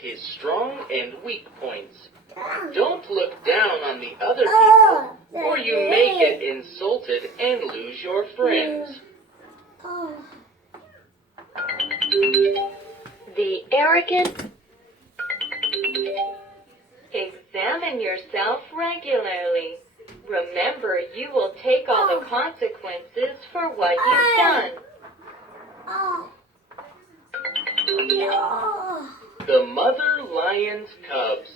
his strong and weak points. Don't look down on the other people, or you may get insulted and lose your friends. The arrogant. Examine yourself regularly. Remember, you will take all the consequences for what you've done. The mother lion's cubs.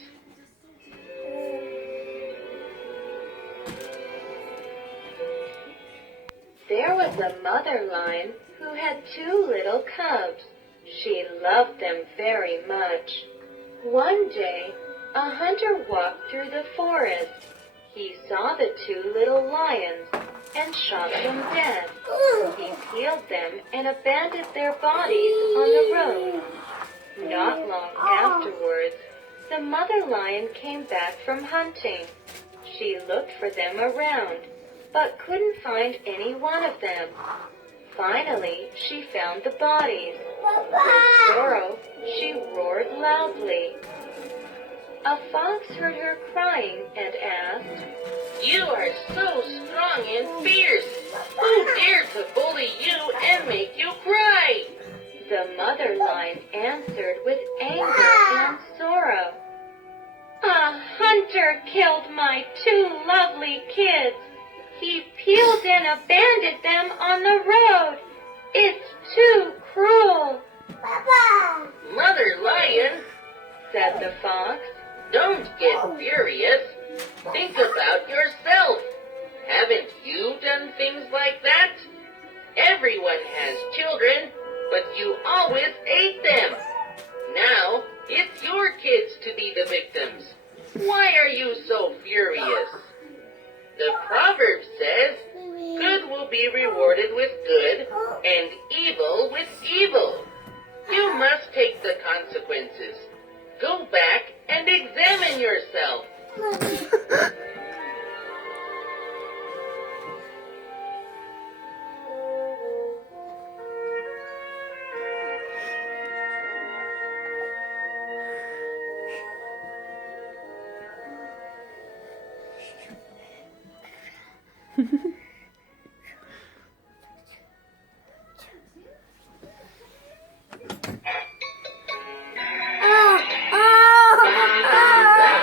There was a mother lion who had 2 little cubs. She loved them very much. One day, a hunter walked through the forest. He saw the 2 little lions and shot them dead. He peeled them and abandoned their bodies on the road. Not long afterwards, the mother lion came back from hunting. She looked for them around, but couldn't find any one of them. Finally, she found the bodies. In sorrow, she roared loudly. A fox heard her crying and asked, You are so strong and fierce. Who dared to bully you and make you cry? The mother lion answered with anger and sorrow. A hunter killed my 2 lovely kids. He peeled and abandoned them on the road. It's too cruel. Mother lion, Said the fox. don't get furious. Think about yourself. Haven't you done things like that? Everyone has children, but you always ate them. Now, it's your kids to be the victims. Why are you so furious? The proverb says, good will be rewarded with good, and evil with evil. You must take the consequences. Go back and examine yourself.